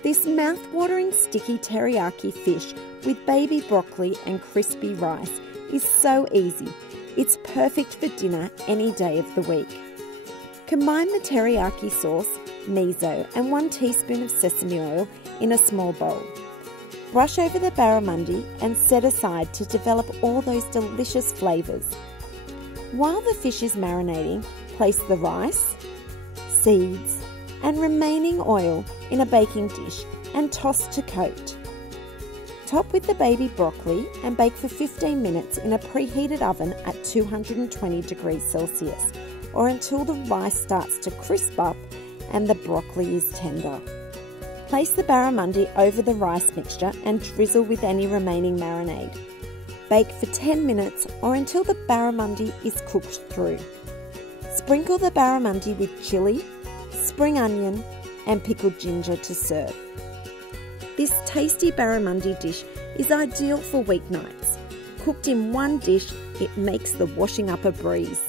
This mouth-watering sticky teriyaki fish with baby broccoli and crispy rice is so easy. It's perfect for dinner any day of the week. Combine the teriyaki sauce, miso and 1 teaspoon of sesame oil in a small bowl. Brush over the barramundi and set aside to develop all those delicious flavours. While the fish is marinating, place the rice, seeds and remaining oil in a baking dish and toss to coat. Top with the baby broccoli and bake for 15 minutes in a preheated oven at 220 degrees Celsius or until the rice starts to crisp up and the broccoli is tender. Place the barramundi over the rice mixture and drizzle with any remaining marinade. Bake for 10 minutes or until the barramundi is cooked through. Sprinkle the barramundi with chilli, spring onion and pickled ginger to serve. This tasty barramundi dish is ideal for weeknights. Cooked in one dish, it makes the washing up a breeze.